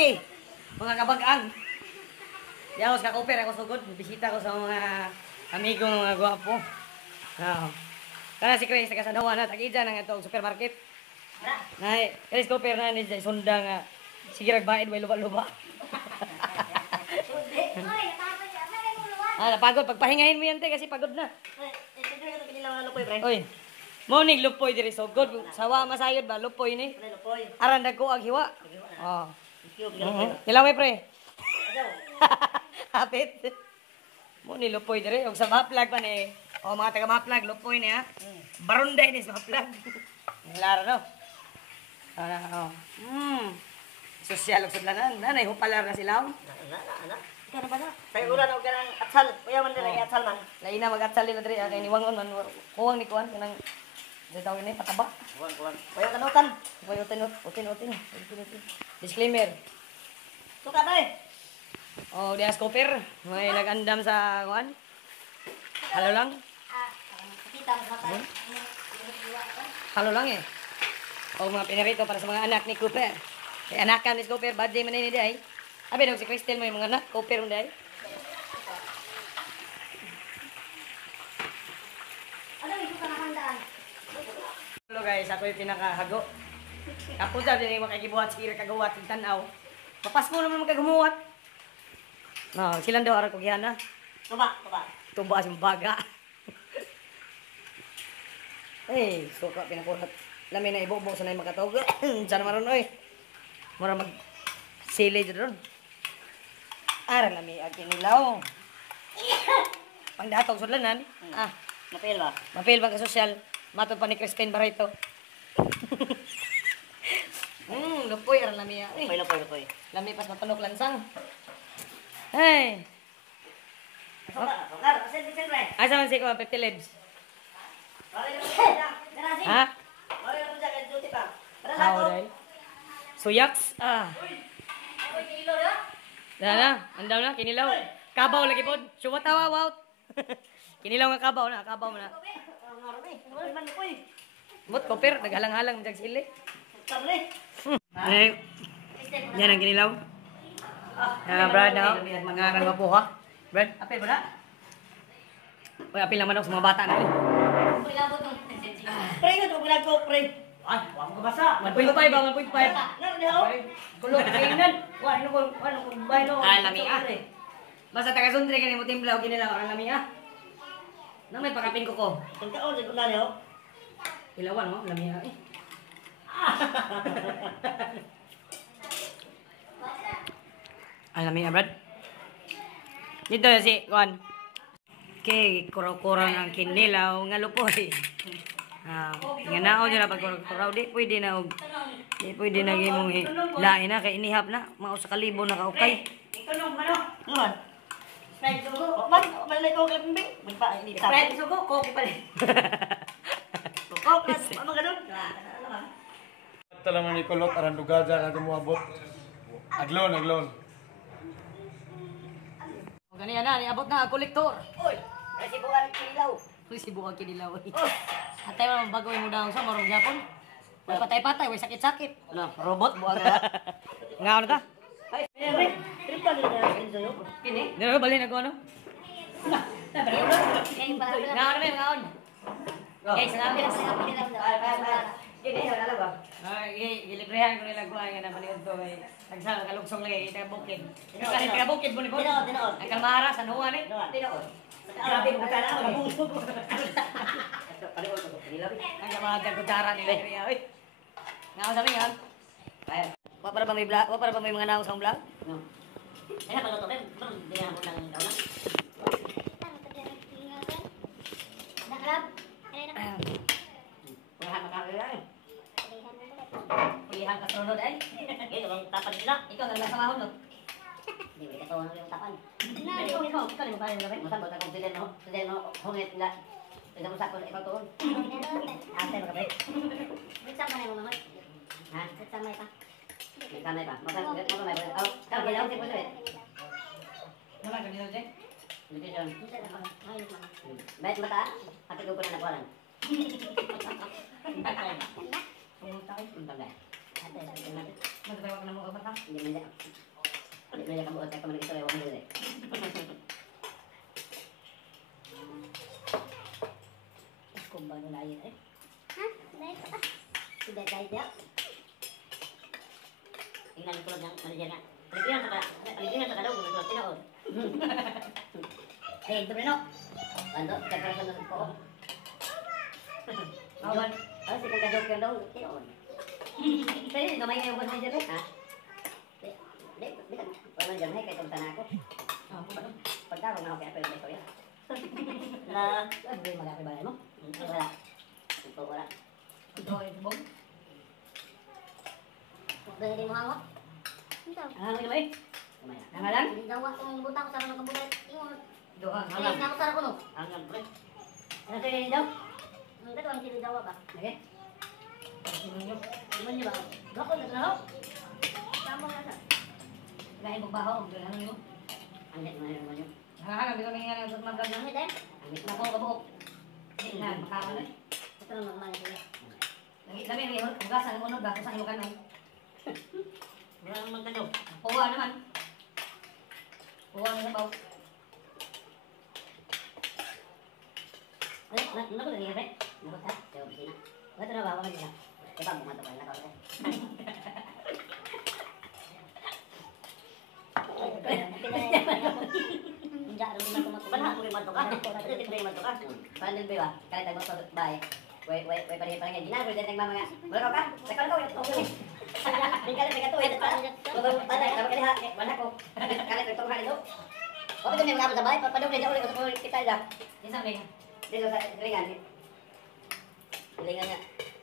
Okay, mga kabag-ang. Di ako sa Cooper, ako sugod. Bisita ko sa mga amigo, mga gwapo. Kana si Chris, nagkasanawa na, tag-idya na nga itong supermarket. Chris Cooper na, ni sunda nga. Sige, nagbaid, may luba-luba. Napagod. Pagpahingahin mo yan, te, kasi pagod na. Oy, morning lupoy diri so good. Sawa masayod ba lupoy ni? Aran dagko ag hiwa. Oh. Ilaw may pre. Hapit. Mo ni lupoy diri og sa maplag pa ni. Oh mga taga maplag lupoy ni ha. Barunday ni sa maplag. Lara no. Oh. Sosyal og sudlanan. Nanay hupalar na silaw. Ana. Kana ba na? Tayo ulan og kanang atsal. Kuya man diri atsal man. Lain na mag-atsal nila diri kay ni wangon man kuwang ni kuan kanang dito ini pataba. Kuwang. Kuya kanutan. Kuya utin. Disclaimer. Suka day. Oh, dias Cooper. May nag-andam sa kuan. Halo lang. Kita mata. Halo lang eh. O mga pinarito para sa mga anak ni Cooper. Kay anakan ni Cooper, birthday man ni day. Abi dog si Crystal may mga anak, Cooper man day. Ano ito ka nakandaan? Hello guys, ako yung pinakahago. Kapag sabi niya makagibuhat si Ira kagawa ng tanaw. Papas mo naman magkagumuhat. No, silang daw araw ko gihana. Tuba. Tuba yung baga. Eh, suka pinakulat. Lamin na ibubo sa na yung makatawag. Sana maroon oy. Mura mag sili dyan. Ara lami akin nilaw. Pangdatog sudlanan. Napil ba? Mapil ba ka sosyal? Matod pa ni Crispin Barreto. Lupoy ara lami ya. Lupoy. Lami pas matunok lansang. Hey. Suka. Kasi pre. Asa man si ko 50 lives. Ha? Suyaks. Dana, andaw na kinilaw. Kabaw lagi pod. Suwat tawa wow. Kinilaw nga kabaw na. Mot Cooper naghalang-halang jag sili. Eh. Yan ang kinilaw. Brad na. Mga rang mapuha. Brad, apil ba na? Oy, apil naman ako sa mga bata na. Pre, ito bilang ko, pre. Ay, wala ko basa. 1.5 ba? 1.5. Kulog, kainan. Ano ko bay no? Lami ah. Basta taga Sundre kani mo timbla og kinilaw ang lami ah. Nang may pakapin ko ko. Tungkaon sa kunani ho. Ilawan mo, lami ah. Ang lami ah, Brad. Dito na si Juan. Okay, kuraw-kuraw ng kinilaw nga lupoy. Nga nao dyan na pagkuraw. Di pwede na og. Di pwede na gimong lain na. Kay inihap na. Mao sa kalibo na kaukay. Ikulong ano? Numan? Sprite sugo? Malay ko kalabing. Sprite sugo? Koki pa rin. Koki? Ano ganun? Talaman ni Kulot aran dugaja nga gumuabot. Aglon. Ganyan na, niabot na ang kolektor. Oy! Sibukan kinilaw. Sibukan kinilaw. Atay mo bagoy mo daw sa marong Japon. Way patay-patay, way sakit-sakit. Ano, robot buang na. Nga ano ta? Ay, tripa din na sa'yo. Kini? Dito bali na ko ano? Nga ano may ngaon? Okay, salamat. Kini, wala ba? Gilibrehan ko nila kuha nga na paniod to. Nagsala kalugsong lagi, taga-bukid. Ikaw kanil taga-bukid po ni Bon? Tinood. Ang kalmahara sa nuwan eh. Tinood. Grabe mo ka na. Ang kamahadang kutsara nila kaya. Nga ako sabi nga. Wa para ba may mga naong sa vlog? Ay, pagluto rin. Hindi na ako ng daw na. Pulihan makakaya eh. Pulihan ka sunod eh. Ito ang tapan nila. Ikaw na lang sa mahon no? Hindi mo ikaw ang yung tapan. Ikaw rin mo tayo na rin. Masang bata kong sila no? Sila no? Hungit nila. Sila mo sakon ikaw tuon. Ate mo kapit. Sama na mo mga. Ha? Sama pa. Nagkamay pa. Masamay pa. Kau kailangan si Pusoy. Naman kanina dyan? Education. Ayos mga. Bayat mata. Pati ko po na nakuhalan. Pumunta kayo. Puntang Magtawa ka na mo kapat ha? Hindi mo niya kabuot ka man ito ay wag mo dili. Kumba na lain eh. Ha? Dahil pa. Sudah dahil dia. Tingnan ko lang manager nga. Paligiran sa daw ko tinood. Eh, Bruno. Ando, kagaya sa ko. Awan. Ah, si kang kadok daw tinood. Pero gamay kayo ba manager ha? Di kan. Manager hay kay tungtan ako. Ah, ko ba? Pagtawag na ako kay Apel Mesoya. Na, Hindi magkakibalay mo. wala. Ito wala. Ito ay bog. Dahil din mo hangot. Ito. Ano mo eh? Kumaya. Nangalan? Hindi daw akong buta ko sa mga kabugat. Ingon. Doha. Ay, na ako sa ko no. Ang pre. Ano tayo ni daw? Ang gato ang sili daw ba? Okay. Iman niyo ba? Dako na laro. Tama na sa. Dahil magbaho. Ano mo? Ang net mo yun. Hanap dito may nga ng mag-vlog Ang na. hit eh. Ang net Nako kabuok. Yan, makakalan. Ito na magmana sila. Dami may hugasan ng unod ba kung saan yung kanon. wala naman kayo. Puwa naman. Puwa na sa baw. Ay, ano ko nangyari? Ano ta? Kaya opisina. Wala na ba ako kanina? Diba, bumato pa na ako. Hindi rin mo na Wala ko rin mato ka. Wala ko rin mato ka. Paano din ba? Kaya tayo mato bahay. Wait, paringin. Di na, pwede tayong mamaya. Wala ka? Teka lang ko. Tingkalan, teka to. Panay, tama ka liha. Wala ko. Kalit, ito ko halito. Opo doon yung mga sa bahay. Padong na ulit. Usap ulit kita dyan. Isang may. Dito sa ringan. Ringan niya.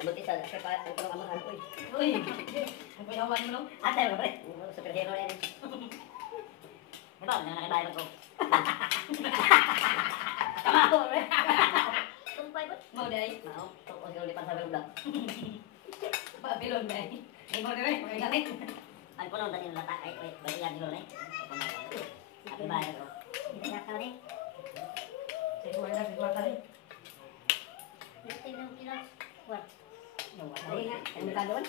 Nabot isa. Kaya ang tulong amang uy. Uy. Ang pinawan mo no? Ate, mga pre. Superhero na yan. Diba, nakibayan ko. Tama ako, pre. Tumpay ba? Mo dai. Mao, tukos yung lipan sa vlog. Pabilon dai. Ay mo dai. Ay gamit. Ay, puno tadi lata. Ay, balik yan dulu, nih. Nakibayan ko. Nakal ni. Siguro tali. Ito yung kilo. What? Dali nga, ang mukha doon.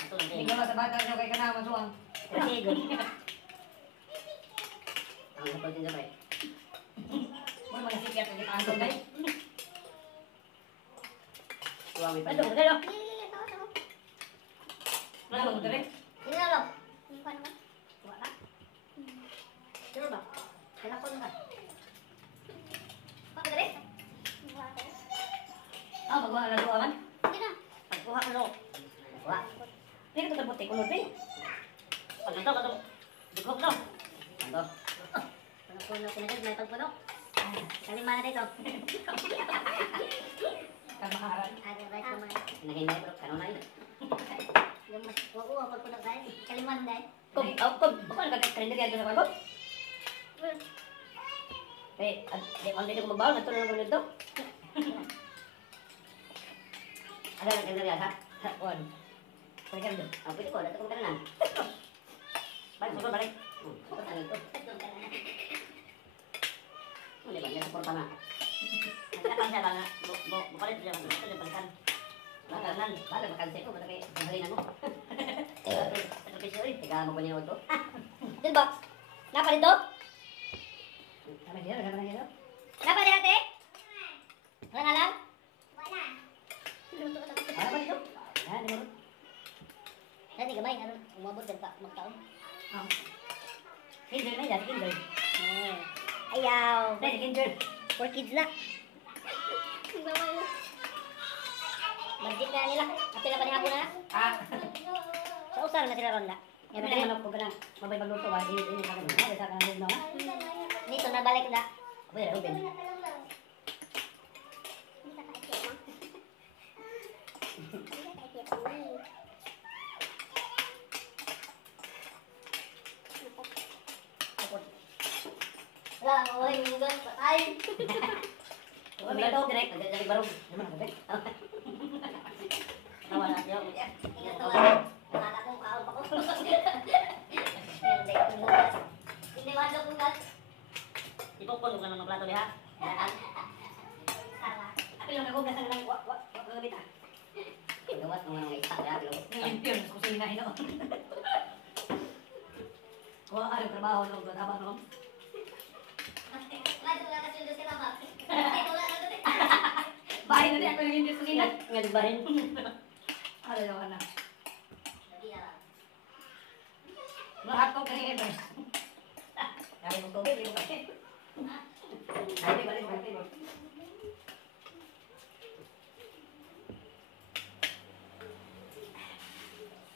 Ito lang Hindi din. ka sa bata nyo kay kanama suwang. Kasi doon. Ang hapon din pre. Mo man sikat ang pangton dai. Suwami pa. Ano dai? Iya, tahu. Ano mo dai? Ini lo. Ini kan kan. Buat kan? Coba ba? Telepon kan. Pak dari? Buat. Ah, magawa na duwa man. Hindi na. Pagkuha ko no. Wah. Ini kita buti kulur nih. Pag ito. Dugog to. Ano? Puno pinagad may pagpuno. Kalimana dito. Kamaharan. Ada rice naman. Nahinay pero kanunay. Yung mas oo pagpuno dahil kalimana dahil. Kung, paano ka kalender yan doon sa kwarto? Di ko magbawa, natulong ko nito. Ada ang kalender yan, ha? On. Pwede ka doon. Pwede ko, nato kong kananan. Balik. Ano ito? Hindi ba, nasa porta na. Nagkakang siya lang, bukalit siya lang, ito yung balikan. Bakalan, bala, makansi ko, matake, mahalinan mo. Ito pisyo eh, tiga mo po niya ito. Dil ba? Napa dito? Sama dia, sama dia. Napa di ate? Alang-alang? Apa itu? Ya, ini baru. Dati gamay, ano, umabot din pa, magtaon. Kinder na yan, kinder. Ayaw. Dahil kinder. For kids na. Budget na nila. Apil na pa ni hapon na. Ah. Sa usar na sila ron na. Ya, betul manok ko ganang. Mabay magluto ba? Ini sa kanila. Ada sa kanila, no? Dito na balik na. Apa ya, Ruben? Wala, wala yung mga patay. Kami ito, direct. Dari baru. Naman ka, direct. Tawa na siya. Ingat tawa. Nakala ko, kaal pa ko. Hindi man daw kung gas. Ipupulong ka ng mga plato diha. Sala. Apil lang ako, gasan lang. Wag gamit ah. gawas ng mga istak ya, pero Ngayon piyon, sa kusina ino. Kung ano trabaho nung tama nung. Bahay na din ako yung hindi sa kusina. ngalibahin. Ano yung ano? Lahat ko kanina ba? Kaya mo tubig, yung kasi. Balik.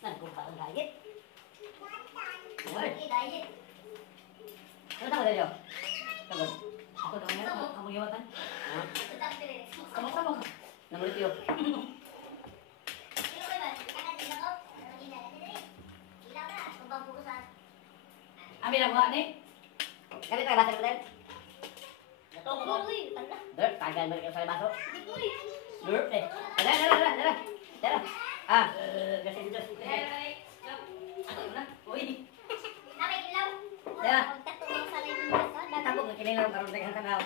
Nagkumpa ang diet. Ano tako dito? Tagod. Ako daw ngayon, ako giwatan. Ha? Kamusta mo? Namulit yun. Abi na buka ni? Kami tayo basa natin. Dirt, tagal mo rin sa baso. Dirt eh. Dara. Ah, kasi dito. Ako na. Uy. Tabok na kinilaw karon daghang tanaw.